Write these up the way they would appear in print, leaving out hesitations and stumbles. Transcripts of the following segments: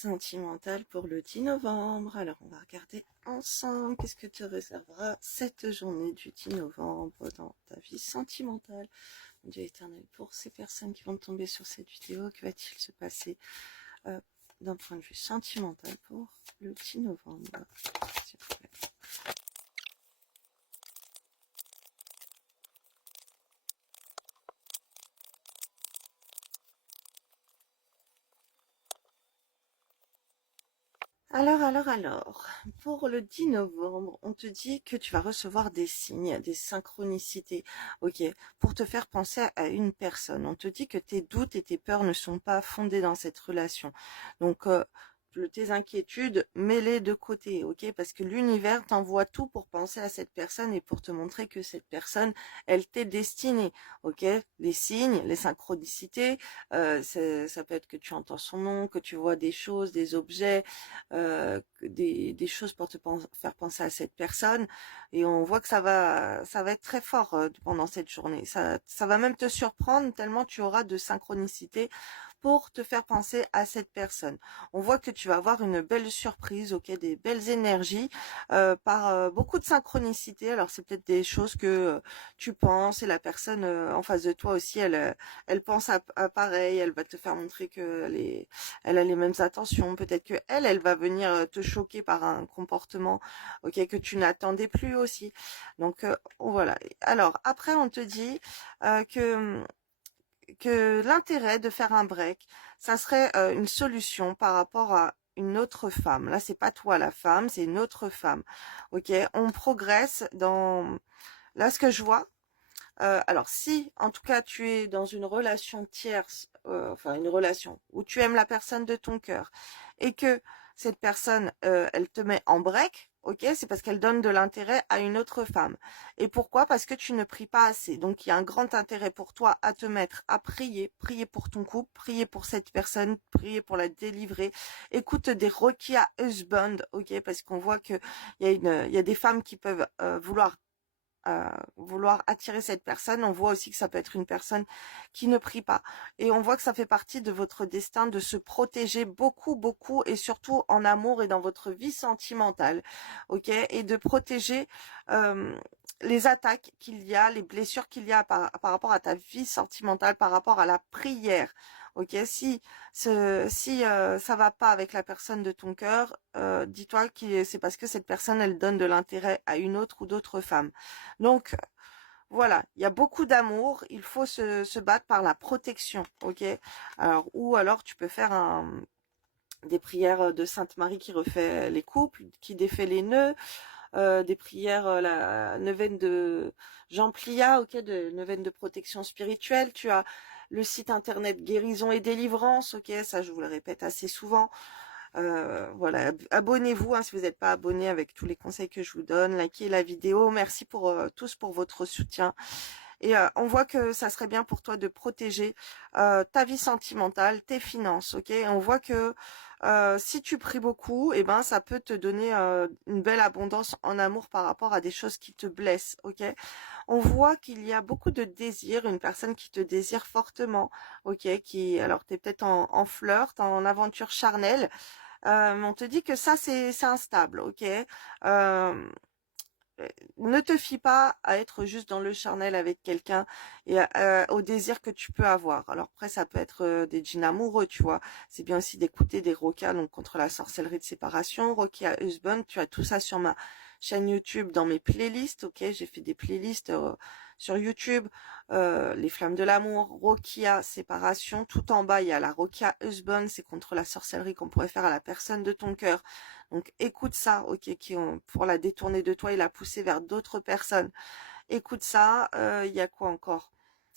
sentimentale pour le 10 novembre. Alors, on va regarder ensemble qu'est-ce que te réservera cette journée du 10 novembre dans ta vie sentimentale. Mon Dieu éternel, pour ces personnes qui vont tomber sur cette vidéo, que va-t-il se passer d'un point de vue sentimental pour le 10 novembre, s'il vous plaît. Alors, pour le 10 novembre, on te dit que tu vas recevoir des signes, des synchronicités, ok, pour te faire penser à une personne. On te dit que tes doutes et tes peurs ne sont pas fondés dans cette relation. Donc, tes inquiétudes, mets-les de côté, ok, parce que l'univers t'envoie tout pour penser à cette personne et pour te montrer que cette personne, elle t'est destinée, ok. Les signes, les synchronicités, ça peut être que tu entends son nom, que tu vois des choses, des objets, des choses pour te faire penser à cette personne, et on voit que ça va être très fort pendant cette journée. Ça va même te surprendre tellement tu auras de synchronicité pour te faire penser à cette personne. On voit que tu vas avoir une belle surprise, ok, des belles énergies par beaucoup de synchronicité. Alors c'est peut-être des choses que tu penses et la personne en face de toi aussi, elle pense à pareil. Elle va te faire montrer que elle a les mêmes intentions. Peut-être que elle va venir te choquer par un comportement, ok, que tu n'attendais plus aussi. Donc voilà. Alors après, on te dit que l'intérêt de faire un break, ça serait une solution par rapport à une autre femme. Là, c'est pas toi la femme, c'est une autre femme. Ok, on progresse dans. Là, ce que je vois. Alors, si en tout cas tu es dans une relation tierce, enfin une relation où tu aimes la personne de ton cœur et que cette personne, elle te met en break, ok, c'est parce qu'elle donne de l'intérêt à une autre femme. Et pourquoi? Parce que tu ne pries pas assez. Donc, il y a un grand intérêt pour toi à te mettre à prier, prier pour ton couple, prier pour cette personne, prier pour la délivrer. Écoute des Rokia Husband, ok, parce qu'on voit que il y a des femmes qui peuvent vouloir attirer cette personne. On voit aussi que ça peut être une personne qui ne prie pas. Et on voit que ça fait partie de votre destin de se protéger beaucoup, beaucoup, et surtout en amour et dans votre vie sentimentale. Ok? Et de protéger les attaques qu'il y a, les blessures qu'il y a par rapport à ta vie sentimentale, par rapport à la prière. Ok? Si ça va pas avec la personne de ton cœur, dis-toi que c'est parce que cette personne, elle donne de l'intérêt à une autre ou d'autres femmes. Donc, voilà, il y a beaucoup d'amour, il faut se battre par la protection, ok? Alors, ou alors tu peux faire des prières de Sainte Marie qui refait les couples, qui défait les nœuds, des prières, la neuvaine de Jean Plia, ok, de neuvaine de protection spirituelle. Tu as le site internet Guérison et Délivrance, ok, ça je vous le répète assez souvent. Voilà, abonnez-vous hein, si vous n'êtes pas abonné avec tous les conseils que je vous donne. Likez la vidéo. Merci pour tous pour votre soutien. Et on voit que ça serait bien pour toi de protéger ta vie sentimentale, tes finances, ok? Et on voit que si tu pries beaucoup, eh ben ça peut te donner une belle abondance en amour par rapport à des choses qui te blessent, ok? On voit qu'il y a beaucoup de désir, une personne qui te désire fortement, ok? Alors t'es peut-être en flirt, en aventure charnelle, mais on te dit que ça c'est instable, ok? Ne te fie pas à être juste dans le charnel avec quelqu'un et au désir que tu peux avoir. Alors après, ça peut être des djinns amoureux, tu vois. C'est bien aussi d'écouter des Rokia, donc contre la sorcellerie de séparation, Rokia Husband, tu as tout ça sur ma chaîne YouTube dans mes playlists, ok. J'ai fait des playlists sur YouTube, les flammes de l'amour, Rokia séparation, tout en bas il y a la Rokia Husband, c'est contre la sorcellerie qu'on pourrait faire à la personne de ton cœur. Donc écoute ça, ok, pour la détourner de toi et la pousser vers d'autres personnes. Écoute ça, il y a quoi encore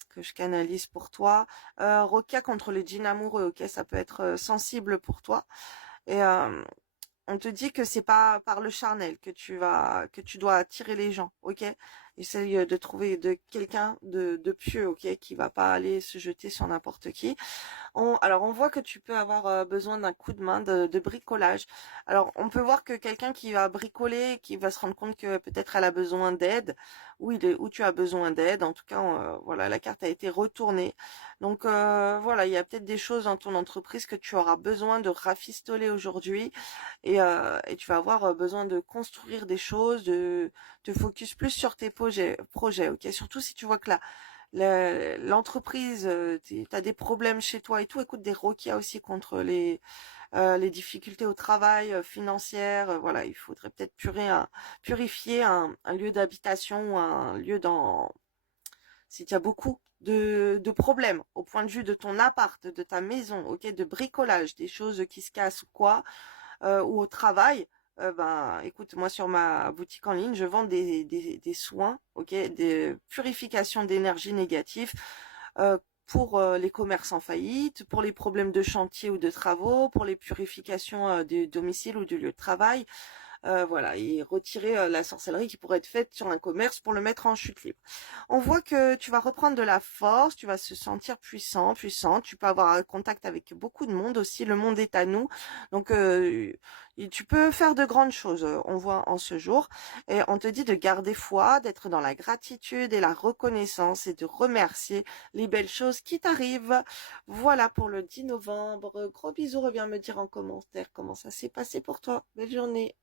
que je canalise pour toi? Rokia contre le djinn amoureux, ok, ça peut être sensible pour toi. Et on te dit que c'est pas par le charnel que tu dois attirer les gens, ok? Essaye de trouver de quelqu'un de pieux, ok, qui va pas aller se jeter sur n'importe qui. Alors, on voit que tu peux avoir besoin d'un coup de main de bricolage. Alors, on peut voir que quelqu'un qui va bricoler, qui va se rendre compte que peut-être elle a besoin d'aide, ou tu as besoin d'aide. En tout cas, voilà, la carte a été retournée. Donc, voilà, il y a peut-être des choses dans ton entreprise que tu auras besoin de rafistoler aujourd'hui, et tu vas avoir besoin de construire des choses, de te focus plus sur tes projets, ok? Surtout si tu vois que l'entreprise, tu as des problèmes chez toi et tout, écoute, des roquias aussi contre les difficultés au travail, financières, voilà, il faudrait peut-être purifier un lieu d'habitation ou un lieu si tu as beaucoup de problèmes au point de vue de ton appart, de ta maison, ok, de bricolage, des choses qui se cassent ou quoi, ou au travail, ben, écoute, moi sur ma boutique en ligne, je vends des soins, ok, des purifications d'énergie négative euh, pour les commerces en faillite, pour les problèmes de chantier ou de travaux, pour les purifications du domicile ou du lieu de travail. Voilà, et retirer la sorcellerie qui pourrait être faite sur un commerce pour le mettre en chute libre. On voit que tu vas reprendre de la force, tu vas se sentir puissant, puissante, tu peux avoir un contact avec beaucoup de monde aussi, le monde est à nous. Donc tu peux faire de grandes choses, on voit en ce jour. Et on te dit de garder foi, d'être dans la gratitude et la reconnaissance et de remercier les belles choses qui t'arrivent. Voilà pour le 10 novembre. Gros bisous, reviens me dire en commentaire comment ça s'est passé pour toi. Belle journée.